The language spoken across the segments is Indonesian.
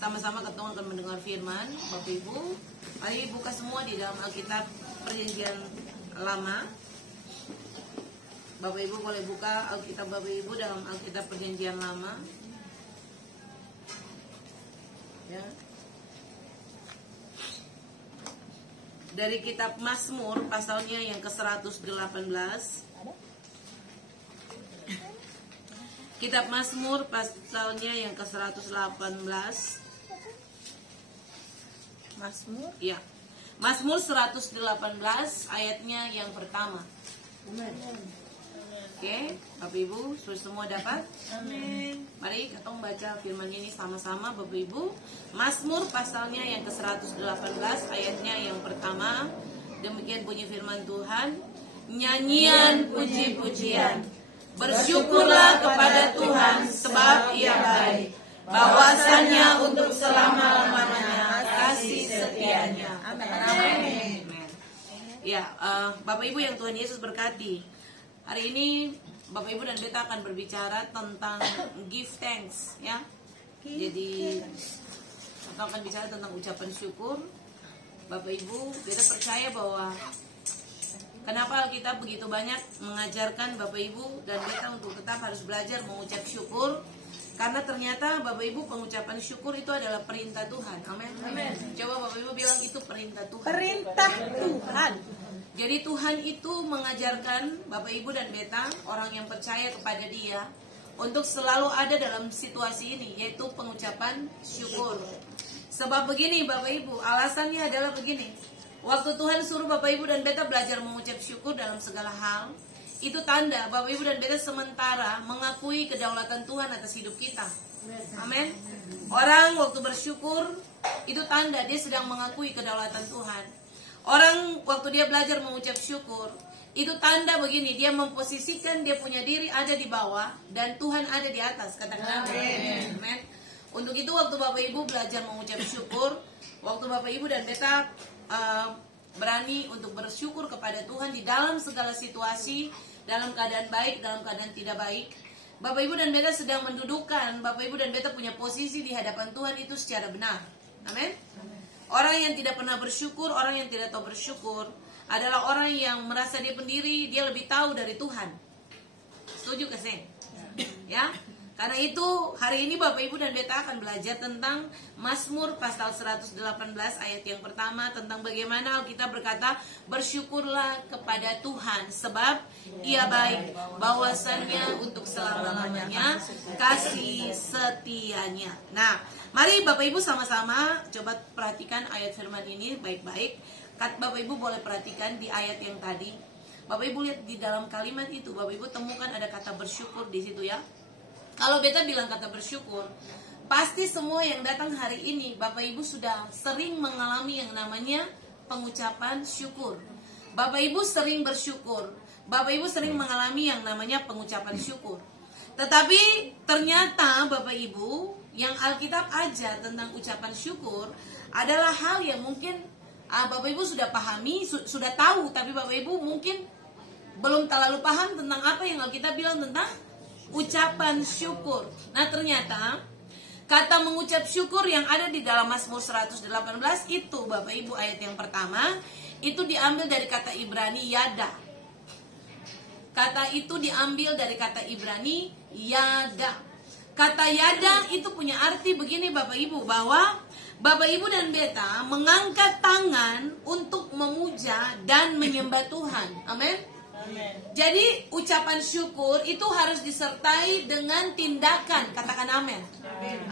sama-sama ketemu akan mendengar firman. Bapak Ibu, mari buka semua di dalam Alkitab Perjanjian Lama. Bapak Ibu boleh buka Alkitab Bapak Ibu dalam Alkitab Perjanjian Lama. Ya. Dari kitab Mazmur pasalnya yang ke-118. Kitab Mazmur pasalnya yang ke-118. Mazmur? Ya. Mazmur 118 ayatnya yang pertama. Amin. Oke, Bapak Ibu, sudah semua dapat? Amin. Mari kita membaca firman ini sama-sama Bapak Ibu. Mazmur pasalnya yang ke-118 ayatnya yang pertama. Demikian bunyi firman Tuhan. Nyanyian puji-pujian. Bersyukurlah kepada Tuhan sebab Ia baik. Bahwasanya untuk selama-lamanya kasih setianya. Amin. Ya, Bapak Ibu yang Tuhan Yesus berkati. Hari ini Bapak Ibu dan Beta akan berbicara tentang give thanks, ya. Jadi kita akan bicara tentang ucapan syukur. Bapak Ibu, Beta percaya bahwa kenapa Alkitab begitu banyak mengajarkan Bapak Ibu dan Beta untuk tetap harus belajar mengucap syukur. Karena ternyata Bapak Ibu pengucapan syukur itu adalah perintah Tuhan. Amin. Amin. Coba Bapak Ibu bilang itu perintah Tuhan. Perintah Tuhan. Jadi Tuhan itu mengajarkan Bapak Ibu dan Beta, orang yang percaya kepada Dia, untuk selalu ada dalam situasi ini, yaitu pengucapan syukur. Sebab begini Bapak Ibu, alasannya adalah begini. Waktu Tuhan suruh Bapak Ibu dan Beta belajar mengucap syukur dalam segala hal, itu tanda Bapak Ibu dan Beta sementara mengakui kedaulatan Tuhan atas hidup kita. Amin. Orang waktu bersyukur, itu tanda dia sedang mengakui kedaulatan Tuhan. Orang waktu dia belajar mengucap syukur, itu tanda begini, dia memposisikan dia punya diri ada di bawah dan Tuhan ada di atas. Katakan amin. Amin. Untuk itu waktu Bapak Ibu belajar mengucap syukur, waktu Bapak Ibu dan Beta berani untuk bersyukur kepada Tuhan di dalam segala situasi, dalam keadaan baik, dalam keadaan tidak baik, Bapak Ibu dan Beta sedang mendudukkan Bapak Ibu dan Beta punya posisi di hadapan Tuhan itu secara benar. Amin. Orang yang tidak pernah bersyukur, orang yang tidak tahu bersyukur adalah orang yang merasa dia pendiri, dia lebih tahu dari Tuhan. Setuju ke saya? Ya. Karena itu hari ini Bapak Ibu dan Beta akan belajar tentang Mazmur pasal 118 ayat yang pertama, tentang bagaimana Alkitab berkata bersyukurlah kepada Tuhan sebab Ia baik, bahwasannya untuk selama-lamanya kasih setianya. Nah, mari Bapak Ibu sama-sama coba perhatikan ayat firman ini baik-baik. Bapak Ibu boleh perhatikan di ayat yang tadi. Bapak Ibu lihat di dalam kalimat itu, Bapak Ibu temukan ada kata bersyukur di situ, ya. Kalau Beta bilang kata bersyukur, pasti semua yang datang hari ini Bapak Ibu sudah sering mengalami yang namanya pengucapan syukur. Bapak Ibu sering bersyukur, Bapak Ibu sering mengalami yang namanya pengucapan syukur. Tetapi ternyata Bapak Ibu, yang Alkitab ajar tentang ucapan syukur adalah hal yang mungkin Bapak Ibu sudah pahami, sudah tahu, tapi Bapak Ibu mungkin belum terlalu paham tentang apa yang Alkitab bilang tentang ucapan syukur. Nah, ternyata kata mengucap syukur yang ada di dalam Mazmur 118 itu Bapak Ibu ayat yang pertama itu diambil dari kata Ibrani yada. Kata itu diambil dari kata Ibrani yada. Kata yada itu punya arti begini Bapak Ibu, bahwa Bapak Ibu dan Beta mengangkat tangan untuk memuja dan menyembah Tuhan. Amin. Jadi ucapan syukur itu harus disertai dengan tindakan. Katakan amin.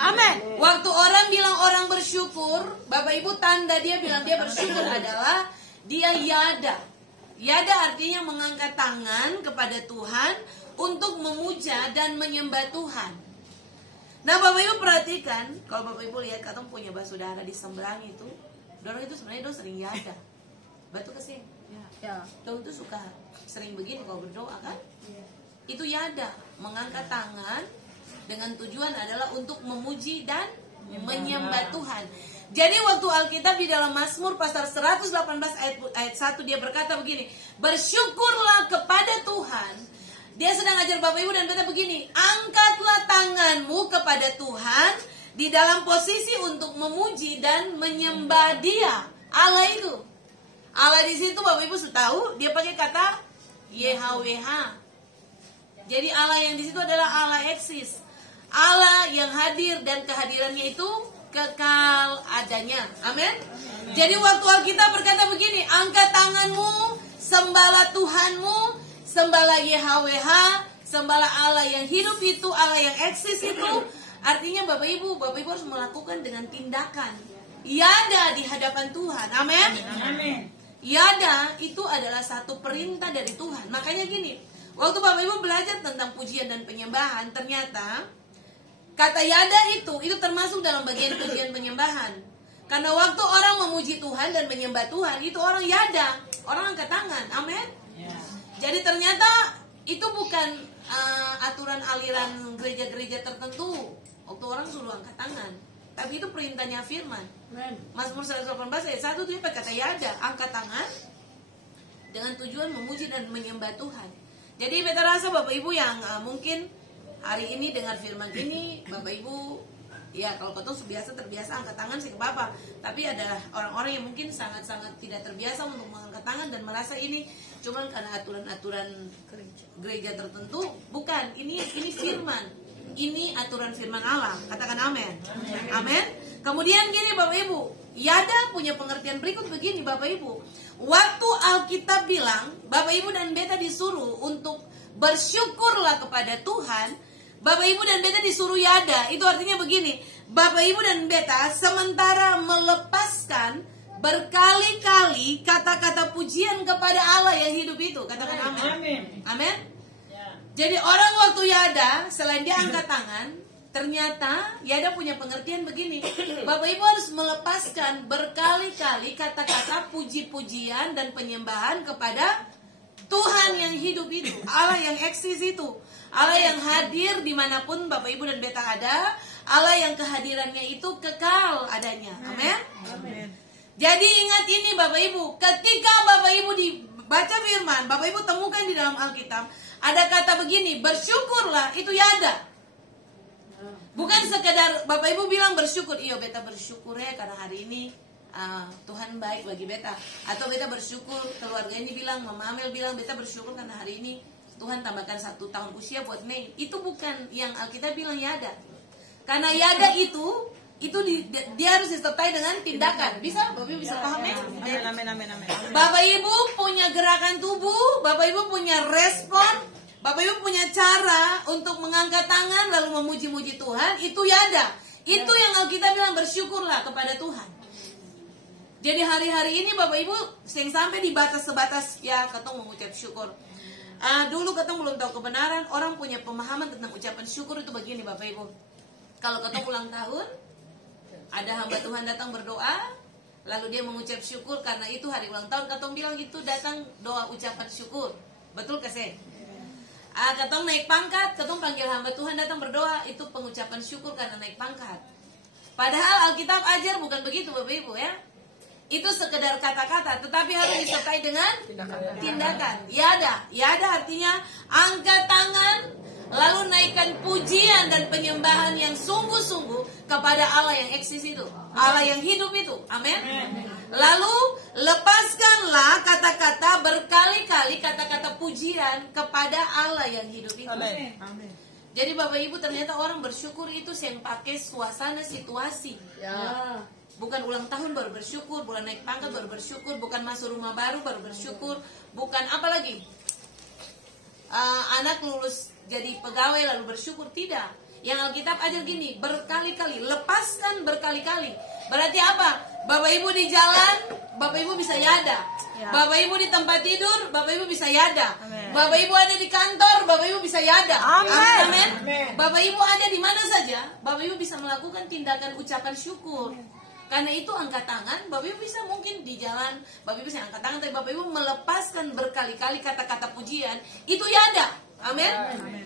Amin. Waktu orang bilang orang bersyukur, Bapak Ibu tanda dia bilang dia bersyukur adalah dia yada. Yada artinya mengangkat tangan kepada Tuhan untuk memuja dan menyembah Tuhan. Nah Bapak Ibu perhatikan, kalau Bapak Ibu lihat katong punya basudara di seberang itu, dorong itu sebenarnya dorong sering yada. Batu kesing. Ya. Dorong itu suka sering begini kalau berdoa kan? Ya. Itu yada, mengangkat tangan dengan tujuan adalah untuk memuji dan menyembah Tuhan. Jadi waktu Alkitab di dalam Mazmur pasal 118 ayat 1 dia berkata begini, bersyukurlah kepada Tuhan. Dia sedang ajar Bapak Ibu dan Beta begini, angkatlah tanganmu kepada Tuhan di dalam posisi untuk memuji dan menyembah Dia, Allah itu. Allah di situ Bapak Ibu sudah tahu, dia pakai kata YHWH. Jadi Allah yang di situ adalah Allah eksis, Allah yang hadir dan kehadirannya itu kekal adanya. Amin. Jadi waktu Alkitab berkata begini, angkat tanganmu, sembahlah Tuhanmu, sembahlah YHWH, sembahlah Allah yang hidup itu, Allah yang eksis itu. Artinya Bapak Ibu harus melakukan dengan tindakan. Yada di hadapan Tuhan. Amin. Amin. Yada itu adalah satu perintah dari Tuhan. Makanya gini, waktu Bapak Ibu belajar tentang pujian dan penyembahan, ternyata kata yada itu termasuk dalam bagian pujian penyembahan. Karena waktu orang memuji Tuhan dan menyembah Tuhan, itu orang yada, orang angkat tangan. Amin. Jadi ternyata itu bukan aturan aliran gereja-gereja tertentu. Waktu orang suruh angkat tangan, tapi itu perintahnya firman. Mazmur 118 ayat 1 itu pakai kata yada, angkat tangan dengan tujuan memuji dan menyembah Tuhan. Jadi beta rasa Bapak Ibu yang mungkin hari ini dengar firman ini, Bapak Ibu, ya kalau ketemu terbiasa angkat tangan sih ke Bapak. Tapi ada orang-orang yang mungkin sangat-sangat tidak terbiasa untuk mengangkat tangan dan merasa ini cuman karena aturan-aturan gereja tertentu. Bukan, ini firman. Ini aturan firman Allah. Katakan amin. Amin. Kemudian gini Bapak Ibu, yada punya pengertian berikut begini Bapak Ibu. Waktu Alkitab bilang Bapak Ibu dan beta disuruh untuk bersyukurlah kepada Tuhan, Bapak Ibu dan beta disuruh yada. Itu artinya begini, Bapak Ibu dan beta sementara melepaskan berkali-kali kata-kata pujian kepada Allah yang hidup itu. Katakan amin. Amin. Jadi orang waktu yada, selain dia angkat tangan, ternyata yada punya pengertian begini. Bapak Ibu harus melepaskan berkali-kali kata-kata puji-pujian dan penyembahan kepada Tuhan yang hidup itu, Allah yang eksis itu, Allah yang hadir dimanapun Bapak Ibu dan beta ada, Allah yang kehadirannya itu kekal adanya. Amin. Jadi ingat ini Bapak Ibu, ketika Bapak Ibu dibaca firman, Bapak Ibu temukan di dalam Alkitab ada kata begini, bersyukurlah, itu yada. Bukan sekedar Bapak Ibu bilang bersyukur, iya beta bersyukur ya karena hari ini Tuhan baik bagi beta. Atau beta bersyukur, keluarga ini bilang, Mama Amel bilang beta bersyukur karena hari ini Tuhan tambahkan 1 tahun usia buat Mei. Itu bukan yang Alkitab bilang yada. Karena yada itu dia harus disertai dengan tindakan. Bisa? Bapak Ibu bisa paham ya? Amin. Bapak Ibu punya gerakan tubuh, Bapak Ibu punya respon, Bapak Ibu punya cara untuk mengangkat tangan lalu memuji-muji Tuhan, itu yada. Itu yang Alkitab bilang bersyukurlah kepada Tuhan. Jadi hari-hari ini Bapak Ibu yang sampai di batas-sebatas ya ketemu mengucap syukur. Dulu ketemu belum tahu kebenaran, orang punya pemahaman tentang ucapan syukur itu begini Bapak Ibu. Kalau ketemu ulang tahun, ada hamba Tuhan datang berdoa, lalu dia mengucap syukur karena itu hari ulang tahun. Katong bilang itu datang doa ucapan syukur. Betul kasih? Katong naik pangkat, katong panggil hamba Tuhan datang berdoa, itu pengucapan syukur karena naik pangkat. Padahal Alkitab ajar bukan begitu Bapak Ibu ya. Itu sekedar kata-kata, tetapi harus disertai dengan tindakan. Yada artinya angkat tangan, lalu naikkan pujian dan penyembahan yang sungguh-sungguh kepada Allah yang eksis itu, Allah yang hidup itu. Amin. Lalu lepaskanlah kata-kata berkali-kali kata-kata pujian kepada Allah yang hidup itu. Amin. Jadi Bapak Ibu ternyata orang bersyukur itu yang pakai suasana situasi. Ya. Bukan ulang tahun baru bersyukur, bukan naik pangkat baru bersyukur, bukan masuk rumah baru bersyukur, bukan apa lagi? Anak lulus jadi pegawai lalu bersyukur, tidak. Yang Alkitab ajar gini, berkali-kali, lepaskan berkali-kali. Berarti apa? Bapak Ibu di jalan, Bapak Ibu bisa yada. Ya. Bapak Ibu di tempat tidur, Bapak Ibu bisa yada. Amen. Bapak Ibu ada di kantor, Bapak Ibu bisa yada. Amin. Amin. Bapak Ibu ada di mana saja, Bapak Ibu bisa melakukan tindakan ucapan syukur. Karena itu angkat tangan, Bapak Ibu bisa mungkin di jalan, Bapak Ibu bisa angkat tangan, tapi Bapak Ibu melepaskan berkali-kali kata-kata pujian, itu yada. Amin.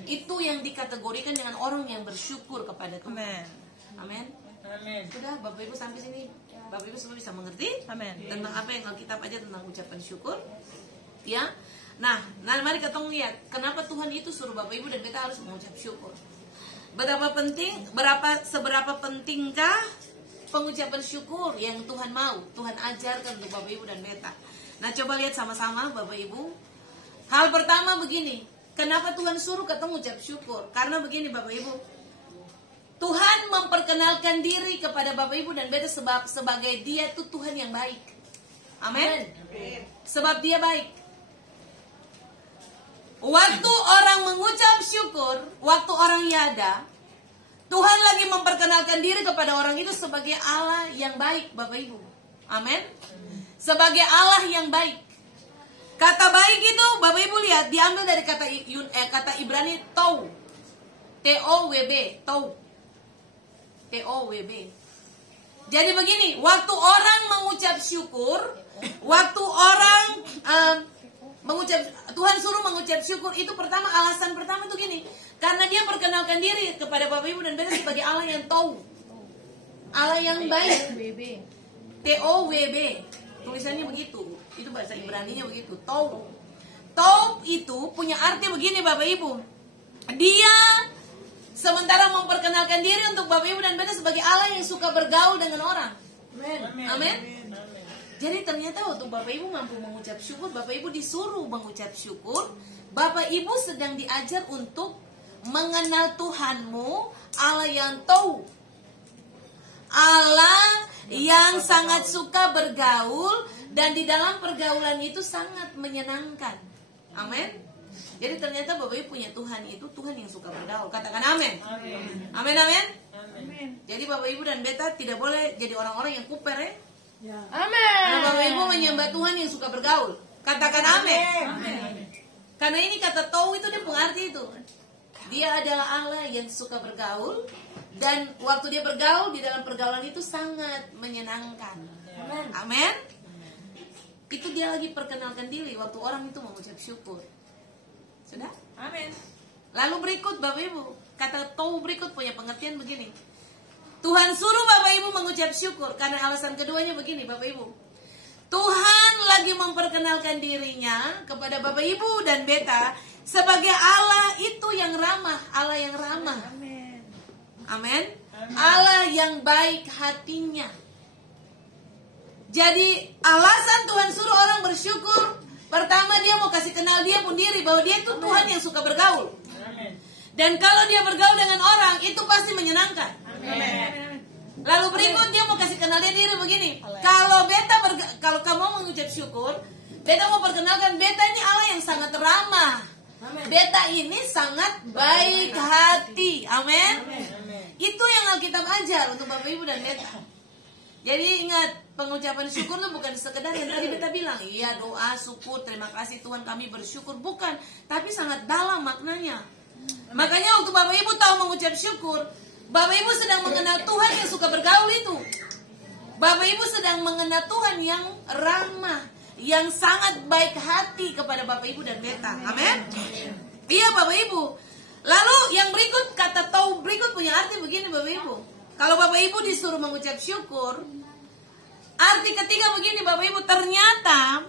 Itu yang dikategorikan dengan orang yang bersyukur kepada Tuhan. Amin. Sudah Bapak Ibu sampai sini, Bapak Ibu semua bisa mengerti tentang apa yang Alkitab aja tentang ucapan syukur. Ya. Nah mari kita lihat kenapa Tuhan itu suruh Bapak Ibu dan kita harus mengucap syukur. Seberapa pentingkah pengucapan syukur yang Tuhan mau, Tuhan ajarkan untuk Bapak Ibu dan Beta. Nah, coba lihat sama-sama Bapak Ibu. Hal pertama begini, kenapa Tuhan suruh kita mengucap syukur? Karena begini Bapak Ibu, Tuhan memperkenalkan diri kepada Bapak Ibu dan Beta sebagai Dia itu Tuhan yang baik. Amin. Sebab Dia baik. Waktu orang mengucap syukur, waktu orang yada, Tuhan lagi memperkenalkan diri kepada orang itu sebagai Allah yang baik, Bapak Ibu. Amin. Sebagai Allah yang baik. Kata baik itu, Bapak Ibu lihat, diambil dari kata Ibrani Tow. T-O-W-B, Tow. T-O-W-B. Jadi begini, waktu orang mengucap syukur, waktu orang Tuhan suruh mengucap syukur, itu pertama, alasan pertama itu gini, karena Dia perkenalkan diri kepada Bapak Ibu dan Beta sebagai Allah yang tahu, Allah yang baik. T-O-W-B, tulisannya begitu, itu bahasa Ibraninya begitu, tahu. Tahu itu punya arti begini Bapak Ibu, Dia sementara memperkenalkan diri untuk Bapak Ibu dan Beta sebagai Allah yang suka bergaul dengan orang. Amin. Jadi ternyata waktu Bapak Ibu mampu mengucap syukur, Bapak Ibu disuruh mengucap syukur, Bapak Ibu sedang diajar untuk mengenal Tuhanmu, Allah yang tahu, Allah yang sangat suka bergaul, dan di dalam pergaulan itu sangat menyenangkan. Amin. Jadi ternyata Bapak Ibu punya Tuhan itu Tuhan yang suka bergaul. Katakan amin. Amin. Jadi Bapak Ibu dan Beta tidak boleh jadi orang-orang yang kuper ya. Amin. Nah, Bapak Ibu menyembah Tuhan yang suka bergaul. Katakan amin. Karena ini kata tahu itu dia punya arti itu. Dia adalah Allah yang suka bergaul, dan waktu Dia bergaul, di dalam pergaulan itu sangat menyenangkan. Amin. Itu Dia lagi perkenalkan diri waktu orang itu mengucap syukur. Sudah? Amin. Lalu berikut Bapak Ibu, kata tahu berikut punya pengertian begini. Tuhan suruh Bapak Ibu mengucap syukur karena alasan keduanya begini Bapak Ibu. Tuhan lagi memperkenalkan dirinya kepada Bapak Ibu dan Beta sebagai Allah itu yang ramah, Allah yang ramah. Amin. Allah yang baik hatinya. Jadi alasan Tuhan suruh orang bersyukur, pertama Dia mau kasih kenal Dia pun diri bahwa Dia itu Tuhan yang suka bergaul. Dan kalau Dia bergaul dengan orang itu pasti menyenangkan. Lalu berikut Dia mau kasih kenal Dia diri begini. Kalau kamu mengucap syukur, Beta mau perkenalkan Beta ini Allah yang sangat ramah. Beta ini sangat baik hati. Amin. Itu yang Alkitab ajar untuk Bapak Ibu dan Beta. Jadi ingat, pengucapan syukur itu bukan sekedar yang tadi Beta bilang, iya doa, syukur, terima kasih Tuhan kami bersyukur. Bukan, tapi sangat dalam maknanya. Makanya waktu Bapak Ibu tahu mengucap syukur, Bapak Ibu sedang mengenal Tuhan yang suka bergaul itu. Bapak Ibu sedang mengenal Tuhan yang ramah, yang sangat baik hati kepada Bapak Ibu dan Beta. Amin. Iya Bapak Ibu. Lalu yang berikut, kata tahu berikut punya arti begini Bapak Ibu. Kalau Bapak Ibu disuruh mengucap syukur, arti ketiga begini Bapak Ibu, ternyata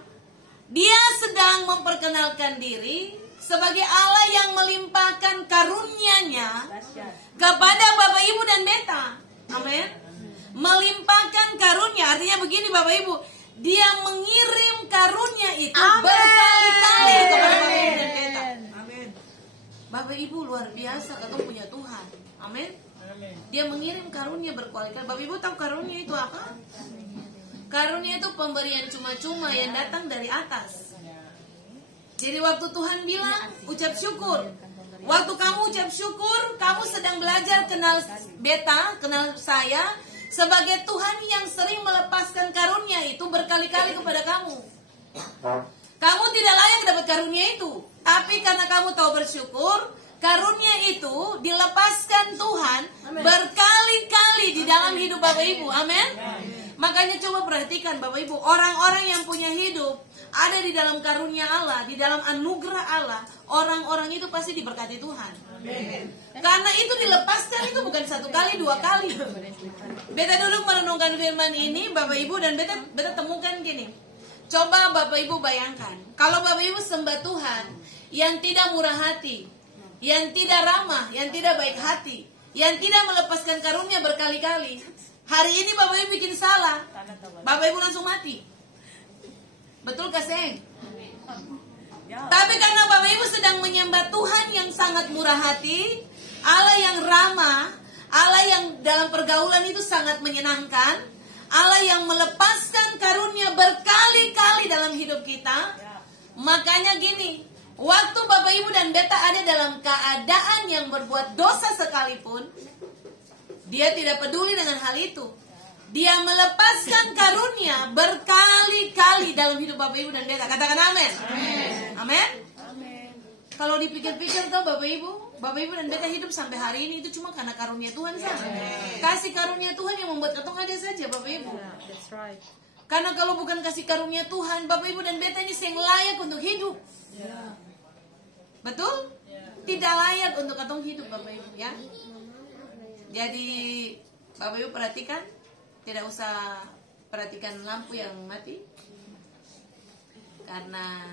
Dia sedang memperkenalkan diri sebagai Allah yang melimpahkan karunia-Nya kepada Bapak Ibu dan Beta. Amin. Melimpahkan karunia, artinya begini Bapak Ibu, Dia mengirim karunia itu berkali-kali kepada Bapak Ibu dan Beta. Amin. Bapak Ibu luar biasa kalau punya Tuhan. Amin. Dia mengirim karunia berkali-kali. Bapak Ibu tahu karunia itu apa? Karunia itu pemberian cuma-cuma yang datang dari atas. Jadi waktu Tuhan bilang ucap syukur, waktu kamu ucap syukur, kamu sedang belajar kenal Beta, kenal saya sebagai Tuhan yang sering melepaskan karunia itu berkali-kali kepada kamu. Kamu tidak layak dapat karunia itu, tapi karena kamu tahu bersyukur, karunia itu dilepaskan Tuhan berkali-kali di dalam hidup Bapak Ibu. Amin. Makanya coba perhatikan Bapak Ibu, orang-orang yang punya hidup ada di dalam karunia Allah, di dalam anugerah Allah, orang-orang itu pasti diberkati Tuhan. Karena itu dilepaskan itu bukan satu kali, dua kali. Beta dulu merenungkan firman ini Bapak Ibu, dan beta temukan gini. Coba Bapak Ibu bayangkan, kalau Bapak Ibu sembah Tuhan yang tidak murah hati, yang tidak ramah, yang tidak baik hati, yang tidak melepaskan karunia berkali-kali. Hari ini Bapak Ibu bikin salah, Bapak Ibu langsung mati. Betul kah, Seng? Tapi karena Bapak Ibu sedang menyembah Tuhan yang sangat murah hati, Allah yang ramah, Allah yang dalam pergaulan itu sangat menyenangkan, Allah yang melepaskan karunia berkali-kali dalam hidup kita. Makanya gini, waktu Bapak Ibu dan Beta ada dalam keadaan yang berbuat dosa sekalipun, dia tidak peduli dengan hal itu. Dia melepaskan karunia berkali-kali dalam hidup Bapak Ibu dan Beta. Katakan amin. Amin. Kalau dipikir-pikir tuh Bapak Ibu dan Beta hidup sampai hari ini itu cuma karena karunia Tuhan saja. Kasih karunia Tuhan yang membuat ketong ada saja Bapak Ibu. That's right. Karena kalau bukan kasih karunia Tuhan, Bapak Ibu dan Beta ini seng layak untuk hidup. Betul? Tidak layak untuk ketong hidup Bapak Ibu ya. Jadi Bapak Ibu perhatikan, tidak usah perhatikan lampu yang mati. Karena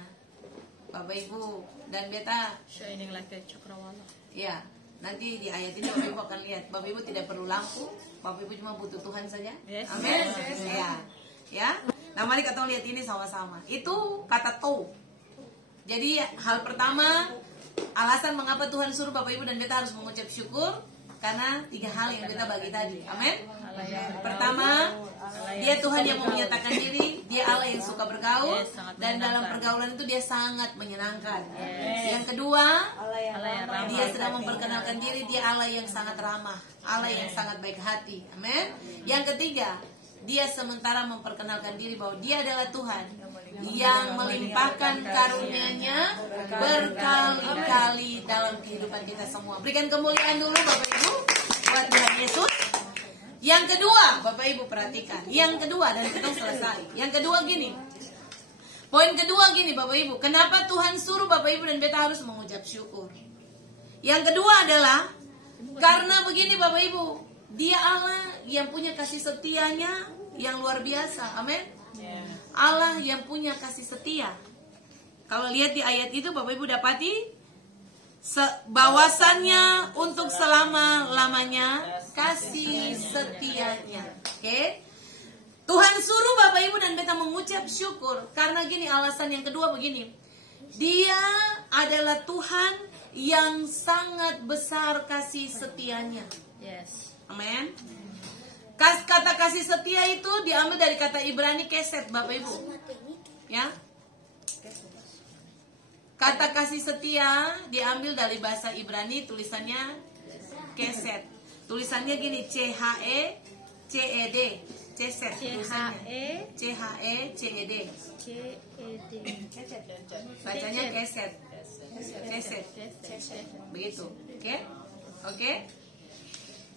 Bapak Ibu dan Beta Shining like a cakrawala. ya, nanti di ayat ini Bapak Ibu akan lihat, Bapak Ibu tidak perlu lampu, Bapak Ibu cuma butuh Tuhan saja. Yes. Amin. Ya. Nah, mari kita lihat ini sama-sama. Itu kata to. Jadi hal pertama, alasan mengapa Tuhan suruh Bapak Ibu dan Beta harus mengucap syukur karena 3 hal yang Beta bagi tadi. Amin. Pertama, dia Tuhan yang mau menyatakan diri, dia Allah yang suka bergaul, dan dalam pergaulan itu dia sangat menyenangkan. Yang kedua, dia sedang memperkenalkan diri, dia Allah yang sangat ramah, Allah yang sangat baik hati. Amin. Yang ketiga, dia sementara memperkenalkan diri bahwa dia adalah Tuhan yang melimpahkan karunia-Nya berkali-kali dalam kehidupan kita semua. Berikan kemuliaan dulu Bapak Ibu buat Tuhan Yesus. Yang kedua, Bapak Ibu perhatikan. Yang kedua, dan kita selesai. Yang kedua gini. Poin kedua gini Bapak Ibu. Kenapa Tuhan suruh Bapak Ibu dan Beta harus mengucap syukur? Yang kedua adalah karena begini Bapak Ibu, dia Allah yang punya kasih setianya yang luar biasa. Amin. Allah yang punya kasih setia. Kalau lihat di ayat itu Bapak Ibu dapati bahwasannya untuk selama-lamanya kasih setianya. Oke? Tuhan suruh Bapak Ibu dan Beta mengucap syukur karena gini, alasan yang kedua begini. Dia adalah Tuhan yang sangat besar kasih setianya. Yes. Amin. Kata kasih setia itu diambil dari kata Ibrani keset Bapak Ibu. Ya. Kata kasih setia diambil dari bahasa Ibrani, tulisannya keset. Tulisannya gini, C-H-E-C-E-D. Ceset tulisannya. C-H-E-C-E-D. Bacanya keset. Keset. Begitu. Oke? Oke?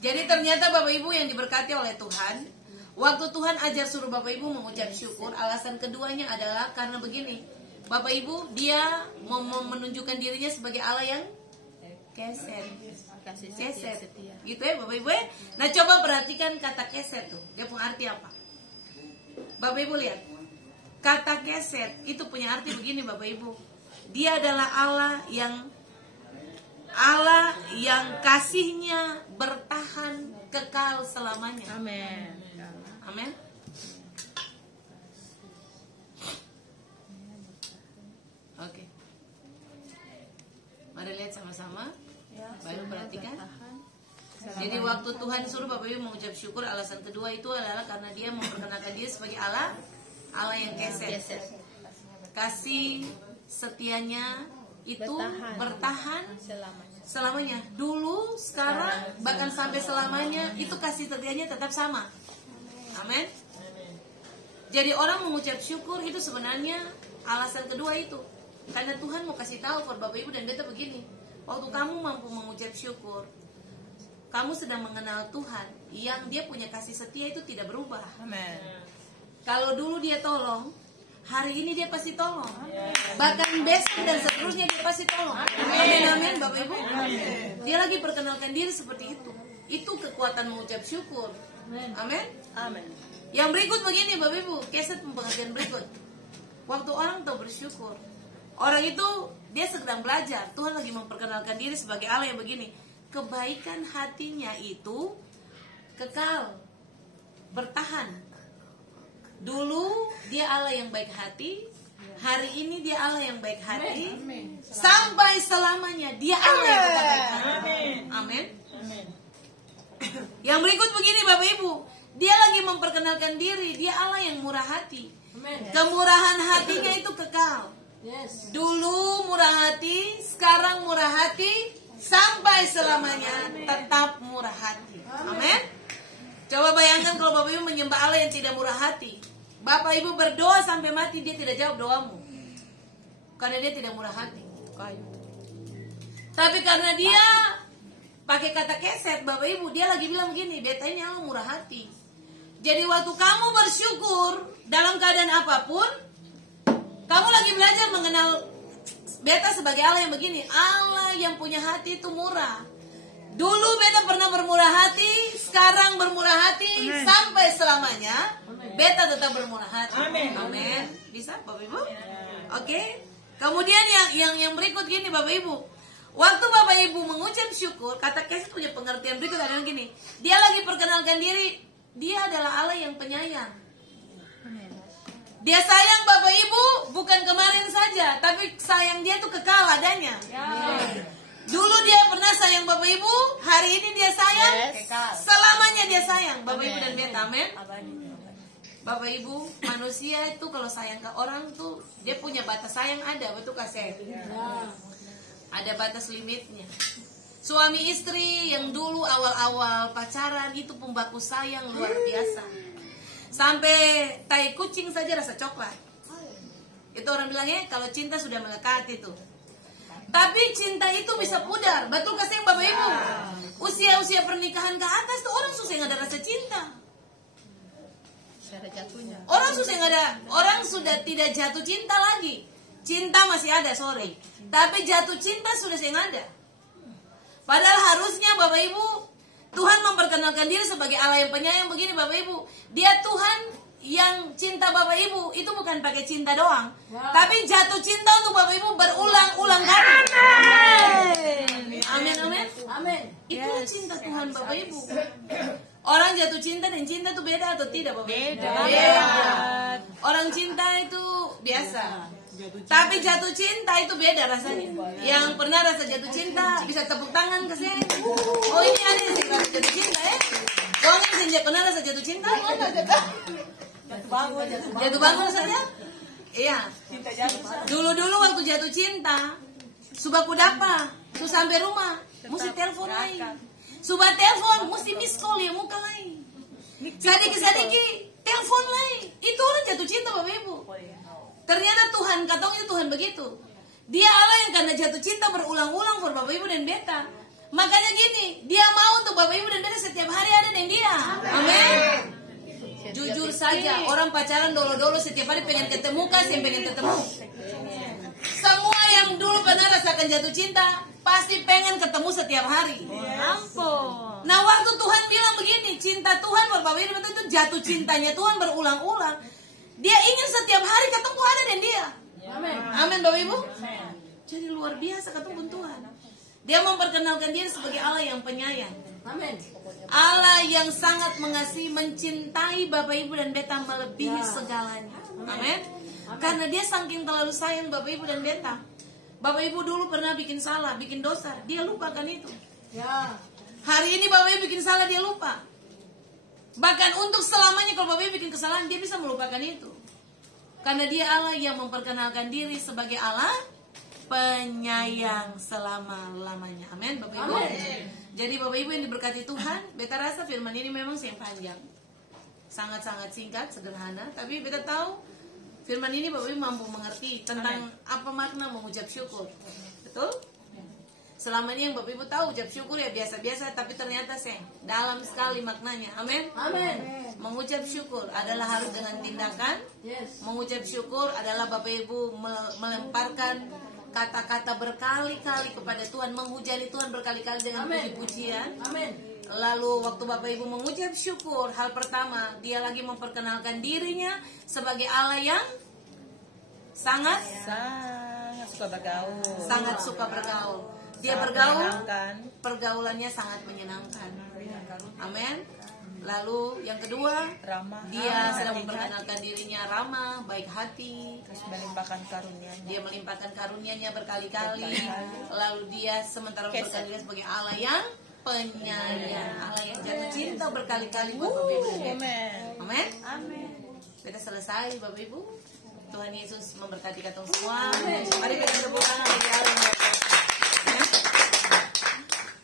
Jadi ternyata Bapak Ibu yang diberkati oleh Tuhan, waktu Tuhan ajar suruh Bapak Ibu mengucap syukur, alasan keduanya adalah karena begini. Bapak Ibu, dia mau menunjukkan dirinya sebagai Allah yang keset. Keset. Gitu ya Bapak Ibu. Nah, coba perhatikan kata keset tuh. Dia punya arti apa? Bapak Ibu lihat. Kata keset itu punya arti begini Bapak Ibu. Dia adalah Allah yang kasihnya bertahan kekal selamanya. Amin. Amin. Oke. Mari lihat sama-sama. Baru perhatikan. Jadi waktu Tuhan suruh Bapak Ibu mengucap syukur, alasan kedua itu adalah karena dia memperkenalkan dia sebagai Allah yang keset. Kasih setianya itu bertahan selamanya. Dulu, sekarang, bahkan sampai selamanya, itu kasih setianya tetap sama. Amin. Jadi orang mengucap syukur itu sebenarnya alasan kedua itu. Karena Tuhan mau kasih tahu kepada Bapak Ibu dan Beta begini. Waktu kamu mampu mengucap syukur, kamu sedang mengenal Tuhan yang dia punya kasih setia itu tidak berubah. Amin. Kalau dulu dia tolong, hari ini dia pasti tolong. Bahkan besok dan seterusnya dia pasti tolong. Amin, amin Bapak Ibu. Dia lagi perkenalkan diri seperti itu. Itu kekuatan mengucap syukur. Amin. Amin. Yang berikut begini Bapak Ibu, keset pengertian berikut. Waktu orang tahu bersyukur, orang itu dia sedang belajar. Tuhan lagi memperkenalkan diri sebagai Allah yang begini. kebaikan hatinya itu kekal, bertahan. Dulu dia Allah yang baik hati, hari ini dia Allah yang baik hati, sampai selamanya dia Allah yang tetap baik hati. Amin. Yang berikut begini Bapak Ibu, dia lagi memperkenalkan diri, dia Allah yang murah hati. Kemurahan hatinya itu kekal. Dulu murah hati, sekarang murah hati, sampai selamanya tetap murah hati. Amin. Coba bayangkan kalau Bapak Ibu menyembah Allah yang tidak murah hati. Bapak Ibu berdoa sampai mati, dia tidak jawab doamu, karena dia tidak murah hati. Tapi karena dia pakai kata keset, Bapak Ibu, dia lagi bilang begini, beta ini Allah murah hati. Jadi waktu kamu bersyukur dalam keadaan apapun, kamu lagi belajar mengenal beta sebagai Allah yang begini. Allah yang punya hati itu murah. Dulu beta pernah bermurah hati, sekarang bermurah hati, sampai selamanya beta tetap bermurah hati. Amin. Bisa Bapak Ibu? Oke. Kemudian yang berikut gini Bapak Ibu. Waktu Bapak Ibu mengucap syukur, kata keset punya pengertian berikut ada yang gini. Dia lagi perkenalkan diri, dia adalah Allah yang penyayang. Dia sayang Bapak Ibu bukan kemarin saja, tapi sayang dia tuh kekal adanya. Dulu dia pernah sayang Bapak Ibu, hari ini dia sayang, selamanya dia sayang Bapak Ibu dan beta. Amin. Bapak Ibu, manusia itu kalau sayang ke orang tuh dia punya batas sayang, ada, betul kasih. Ada batas limitnya. Suami istri yang dulu awal-awal pacaran itu pembaku sayang luar biasa. Sampai tai kucing saja rasa coklat. Itu orang bilangnya kalau cinta sudah melekat itu. Tapi cinta itu bisa pudar. Betul kasih Bapak Ibu? Usia-usia pernikahan ke atas tuh orang susah nggak ada rasa cinta. Orang susah nggak ada. Orang sudah tidak jatuh cinta lagi. Cinta masih ada, sorry. Tapi jatuh cinta sudah nggak ada. Padahal harusnya Bapak Ibu, Tuhan memperkenalkan diri sebagai Allah yang penyayang begini Bapak Ibu. Dia Tuhan yang cinta Bapak Ibu itu bukan pakai cinta doang, tapi jatuh cinta untuk Bapak Ibu berulang-ulang kali. Amin, amin, amin. Itulah cinta Tuhan Bapak Ibu. Orang jatuh cinta dan cinta itu beda atau tidak Bapak Ibu? Beda. Orang cinta itu biasa, tapi jatuh cinta itu beda rasanya. Yang pernah rasa jatuh cinta bisa tepuk tangan ke sini. Oh ini ada yang rasa jatuh cinta ya? Kau yang pernah rasa jatuh cinta? Jatuh bangun saja? Iya. Dulu-dulu waktu jatuh cinta, subaku dapa, tu sampai rumah, mesti telepon lain. Subah telepon, mesti miss call ya muka lain. Sadiki-sadiki, telepon lain. Itu orang jatuh cinta Bapak Ibu. Ternyata Tuhan, katanya Tuhan begitu. Dia Allah yang karena jatuh cinta berulang-ulang for Bapak Ibu dan beta. Makanya gini, dia mau untuk Bapak Ibu dan beta setiap hari ada dengan dia. Amin. Jujur saja, orang pacaran dolo-dolo setiap hari pengen ketemu kasih pengen ketemu. Semua yang dulu pernah rasakan jatuh cinta pasti pengen ketemu setiap hari. Ampun. Nah waktu Tuhan bilang begini, cinta Tuhan for Bapak Ibu itu jatuh cintanya Tuhan berulang-ulang. Dia ingin setiap hari ketemu ada dengan dia. Amin. Amin Bapak Ibu. Jadi luar biasa ketemu Tuhan. Dia memperkenalkan diri sebagai Allah yang penyayang. Amin. Allah yang sangat mengasihi, mencintai Bapak Ibu dan beta melebihi segalanya. Amin. Karena dia saking terlalu sayang Bapak Ibu dan beta. Bapak Ibu dulu pernah bikin salah, bikin dosa, dia lupakan itu. Ya. Hari ini Bapak Ibu bikin salah, dia lupa. Bahkan untuk selamanya kalau Bapak Ibu bikin kesalahan, dia bisa melupakan itu. Karena dia Allah yang memperkenalkan diri sebagai Allah penyayang selama-lamanya. Amin Bapak Ibu. Amin. Jadi Bapak Ibu yang diberkati Tuhan, beta rasa firman ini memang yang panjang. Sangat-sangat singkat, sederhana, tapi beta tahu firman ini Bapak Ibu mampu mengerti tentang apa makna mengucap syukur. Betul? Selama ini yang Bapak Ibu tahu ucap syukur ya biasa-biasa, tapi ternyata dalam sekali maknanya. Amin. Amin. Mengucap syukur adalah harus dengan tindakan. Mengucap syukur adalah Bapak Ibu melemparkan kata-kata berkali-kali kepada Tuhan, menghujani Tuhan berkali-kali dengan puji-pujian. Amin. Lalu waktu Bapak Ibu mengucap syukur, hal pertama dia lagi memperkenalkan dirinya sebagai Allah yang sangat suka bergaul. Sangat suka bergaul. Dia Sangat bergaul, menyenangkan. pergaulannya sangat menyenangkan. Amin. Lalu yang kedua, Ramah. dia sedang hati-hati. memperkenalkan dirinya ramah, baik hati. Terus melimpahkan karunia-Nya. Dia melimpahkan karunia-Nya berkali-kali. Berkali-kali. Lalu dia sementara berkali-kali sebagai Allah yang penyayang, Allah yang jatuh cinta berkali-kali buat Bapak Ibu dan Beta. Amen. Amin. Beta selesai Bapak Ibu. Tuhan Yesus memberkati kita semua. Mari kita tepuk tangan.